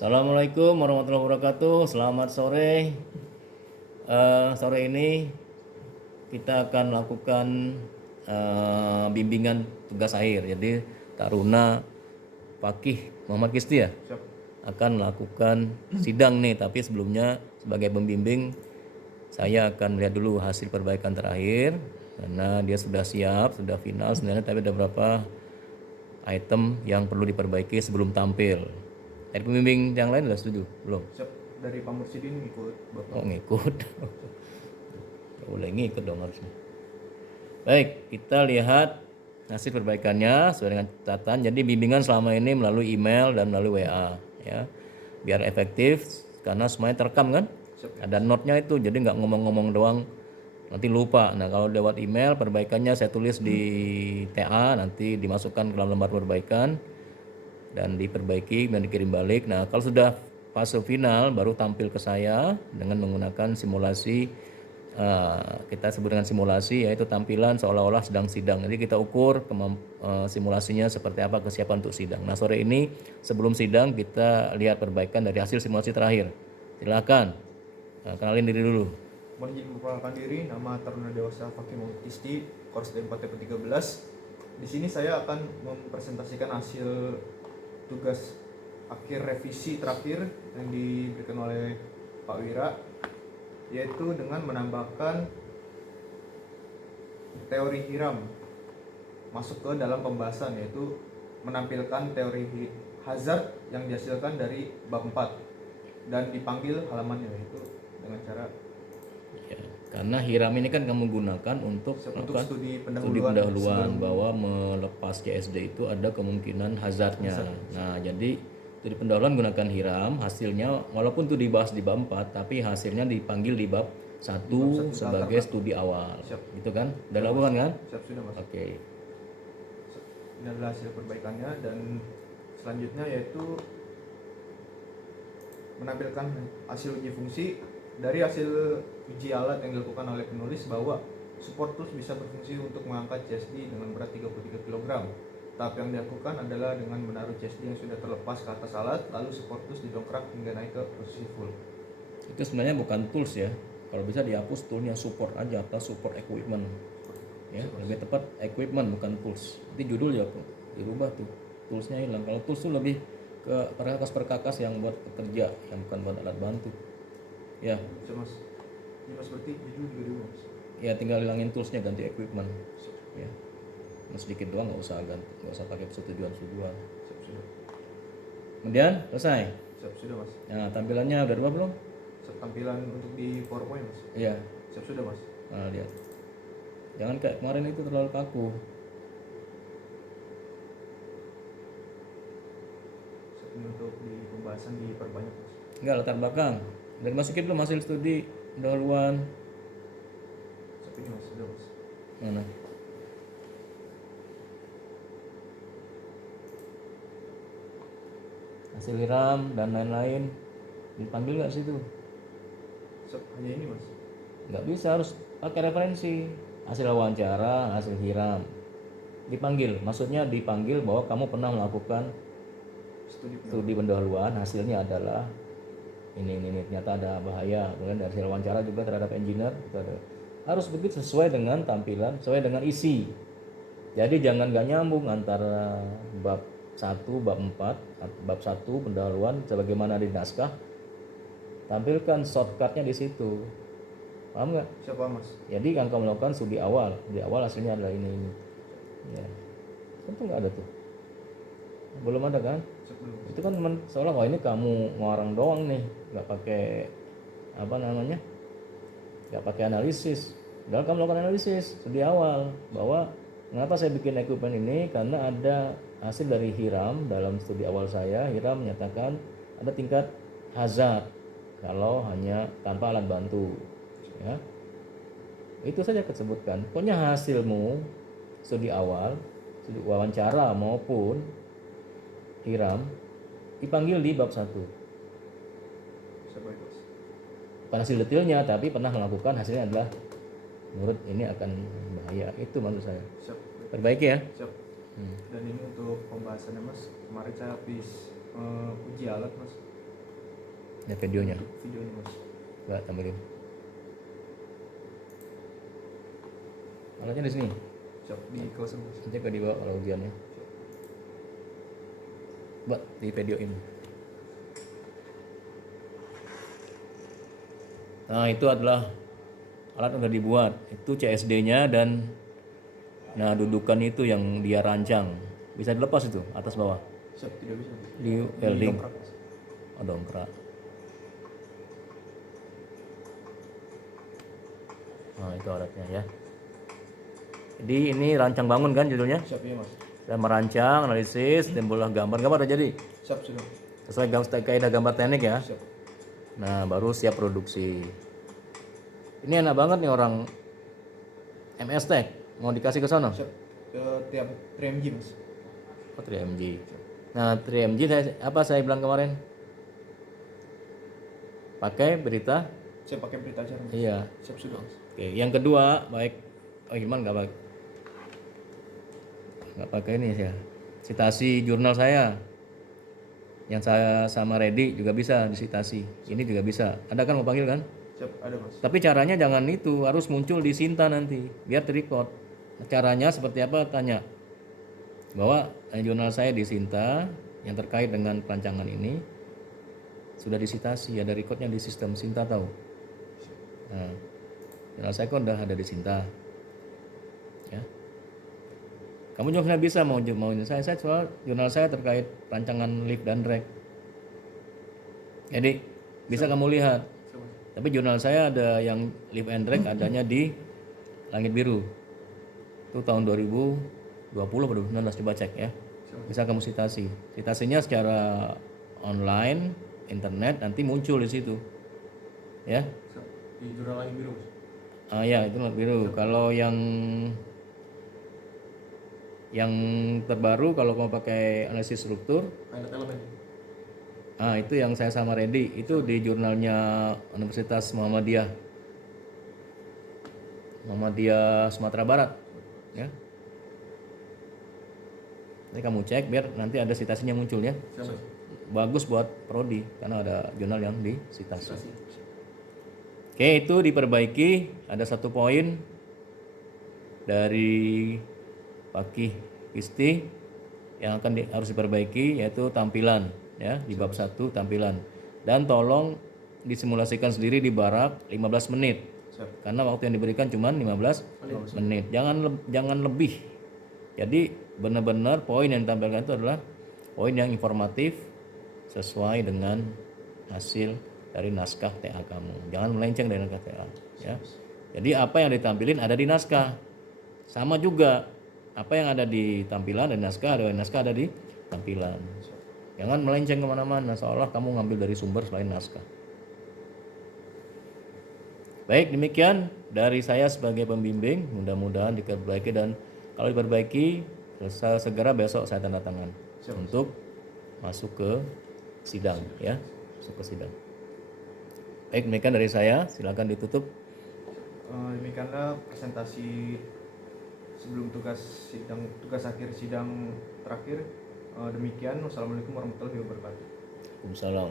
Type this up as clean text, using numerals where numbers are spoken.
Assalamualaikum warahmatullahi wabarakatuh. Selamat sore. Sore ini kita akan melakukan bimbingan tugas akhir. Jadi Taruna Fakih Muhammad Kisti ya akan melakukan sidang nih. Tapi sebelumnya sebagai pembimbing saya akan melihat dulu hasil perbaikan terakhir karena dia sudah siap, sudah final sebenarnya, tapi ada beberapa item yang perlu diperbaiki sebelum tampil. Dari pembimbing yang lain sudah setuju? Belum? Siap, dari Pak Mursidin ngikut Bapak. Oh ngikut. Boleh ngikut dong harusnya. Baik, kita lihat hasil perbaikannya sesuai dengan catatan. Jadi bimbingan selama ini melalui email dan melalui WA ya. Biar efektif karena semuanya terekam kan? Siap. Ada note-nya itu, jadi nggak ngomong-ngomong doang nanti lupa. Nah kalau lewat email perbaikannya saya tulis di TA, nanti dimasukkan ke dalam lembar perbaikan dan diperbaiki dan dikirim balik. Nah kalau sudah fase final baru tampil ke saya dengan menggunakan simulasi, kita sebut dengan simulasi, yaitu tampilan seolah-olah sedang sidang. Jadi kita ukur simulasinya seperti apa kesiapan untuk sidang. Nah sore ini sebelum sidang kita lihat perbaikan dari hasil simulasi terakhir. Silakan kenalin diri dulu. Mohon izin memperkenalkan diri, nama Taruna Dewasa Fakih Muhammad Kisti, Kors D4 13. Di sini saya akan mempresentasikan hasil tugas akhir revisi terakhir yang diberikan oleh Pak Wira, yaitu dengan menambahkan teori hiram masuk ke dalam pembahasan, yaitu menampilkan teori hazard yang dihasilkan dari bab 4 dan dipanggil halamannya, yaitu dengan cara Ya, karena hiram ini kan kamu gunakan untuk studi pendahuluan bahwa melepas CSD itu ada kemungkinan hazardnya. Nah jadi studi pendahuluan gunakan hiram, hasilnya walaupun itu dibahas di bab 4 tapi hasilnya dipanggil di bab 1 sebagai studi awal. Gitu kan? Udah lakukan kan? Siap, sudah Mas. Oke. Ini adalah hasil perbaikannya, dan selanjutnya yaitu menampilkan hasil uji fungsi. Dari hasil uji alat yang dilakukan oleh penulis bahwa support tools bisa berfungsi untuk mengangkat CSD dengan berat 33 kg. Tahap yang dilakukan adalah dengan menaruh CSD yang sudah terlepas ke atas alat, lalu support tools didongkrak hingga naik ke posisi full. Itu sebenarnya bukan tools ya. Kalau bisa dihapus toolnya support aja atau support equipment. Ya, lebih tepat equipment bukan tools. Nanti judul ya dirubah tuh. Toolsnya hilang. Kalau tools tuh lebih ke perkakas-perkakas yang buat pekerja, yang bukan buat alat bantu. Ya. Bisa Mas. Ini Mas berarti judul juga dulu Mas. Ya tinggal hilangin toolsnya, ganti equipment. Ya. Nah, sedikit doang, nggak usah ganti, nggak usah pakai persetujuan. Sudah. Kemudian selesai. Siap, sudah Mas. Nah tampilannya udah berubah belum? Tampilan untuk di PowerPoint Mas. Iya. Siap, sudah Mas. Nah lihat. Jangan kayak kemarin itu terlalu kaku. Ini untuk di pembahasan diperbanyak Mas. Enggak, latar belakang. Dan masukin belum hasil studi pendahuluan? Ini Mas, sudah Mas. Mana? Hasil hiram dan lain-lain dipanggil nggak sih itu? Hanya ini Mas. Nggak bisa, harus pakai referensi. Hasil wawancara, hasil hiram dipanggil. Maksudnya dipanggil bahwa kamu pernah melakukan studi pendahuluan, hasilnya adalah ini ternyata ada bahaya. Kemudian dari hasil wawancara juga terhadap engineer itu ada. Harus begitu sesuai dengan tampilan, sesuai dengan isi. Jadi jangan gak nyambung antara bab 1, bab 4, bab 1 pendahuluan sebagaimana di naskah. Tampilkan shortcutnya di situ. Paham nggak? Siapa Mas? Jadi kan kamu melakukan studi awal. Di awal hasilnya adalah ini. Ya. Tentu nggak ada tuh. Belum ada kan? Itu kan seolah ini kamu ngarang doang nih, nggak pakai nggak pakai analisis. Padahal kamu melakukan analisis studi awal bahwa mengapa saya bikin equipment ini, karena ada hasil dari hiram dalam studi awal saya. Hiram menyatakan ada tingkat hazard kalau hanya tanpa alat bantu. Ya, itu saja disebutkan. Pokoknya hasilmu studi awal, studi wawancara maupun hiram dipanggil di bab 1. Bukan hasil detailnya, tapi pernah melakukan, hasilnya adalah menurut ini akan bahaya. Itu menurut saya. Siap. Perbaiki ya. Siap. Dan ini untuk pembahasannya Mas. Kemarin saya habis uji alat Mas. Ya videonya. videonya Mas. Coba tampilin. Alatnya di sini. Siap, di kelas Mas. Nanti ke dibawa kalau ujiannya. Coba di videoin. Nah itu adalah alat yang sudah dibuat. Itu CSD-nya dan nah dudukan itu yang dia rancang. Bisa dilepas itu atas bawah. Siap, tidak bisa Mas. Di welding. dongkrak, Mas. Oh, dongkrak. Nah itu alatnya ya. Jadi ini rancang bangun kan judulnya. Siap ya Mas. Dan merancang, analisis, timbullah gambar-gambar udah jadi. Siap sudah. Sesuai kaidah gambar teknik ya. Siap. Nah baru siap produksi. Ini enak banget nih orang MS Tech mau dikasih ke sana. Siap. Tiap 3MG Mas. Oh 3MG. Nah 3MG saya bilang kemarin pakai berita. Saya pakai berita acara Mas. Iya. Siap sudah Mas. Oke. Yang kedua baik. Oh gimana nggak pakai ini ya. Citasi jurnal saya. Yang saya sama Reddy juga bisa disitasi. Ini juga bisa. Ada kan mau panggil kan? Siap, ada Mas. Tapi caranya jangan itu, harus muncul di Sinta nanti, biar terrecord. Caranya seperti apa? Tanya. Bahwa jurnal saya di Sinta yang terkait dengan perancangan ini sudah disitasi, ada recordnya di sistem Sinta tahu. Nah, jurnal saya kan udah ada di Sinta. Ya. Kamu juga bisa mau saya soal jurnal saya terkait rancangan lift dan drag. Jadi bisa kamu lihat. Siap, Mas. Tapi jurnal saya ada yang lift and drag adanya di Langit Biru. Itu tahun 2020 atau 2019 coba cek ya. Bisa kamu citasi. Citasinya secara online, internet nanti muncul di situ. Ya. Siap. Di jurnal Langit Biru Mas. Ah ya, itu Langit Biru. Kalau yang terbaru kalau mau pakai analisis struktur, Pilot elemen. itu yang saya sama Reddy itu di jurnalnya Universitas Muhammadiyah Sumatera Barat ya. Nanti kamu cek biar nanti ada citasinya muncul ya. Siap, Mas. Bagus buat prodi karena ada jurnal yang disitasi. Oke, itu diperbaiki. Ada satu poin dari Pakih Kisti yang harus diperbaiki yaitu tampilan ya di bab 1 tampilan. Dan tolong disimulasikan sendiri di barak 15 menit. Siap. Karena waktu yang diberikan cuma 15 menit. Jangan lebih. Jadi benar-benar poin yang ditampilkan itu adalah poin yang informatif sesuai dengan hasil dari naskah TA kamu. Jangan melenceng dari naskah TA ya. Jadi apa yang ditampilin ada di naskah. Sama juga apa yang ada di tampilan dan naskah ada di tampilan. Jangan melenceng kemana-mana seolah kamu ngambil dari sumber selain naskah. Baik, demikian dari saya sebagai pembimbing. Mudah-mudahan diperbaiki dan kalau diperbaiki segera besok saya tanda tangan untuk masuk ke sidang ya, masuk ke sidang. Baik, demikian dari saya. Silakan ditutup. Demikianlah presentasi sebelum tugas akhir sidang terakhir. Demikian, wassalamualaikum warahmatullahi wabarakatuh. Waalaikumsalam.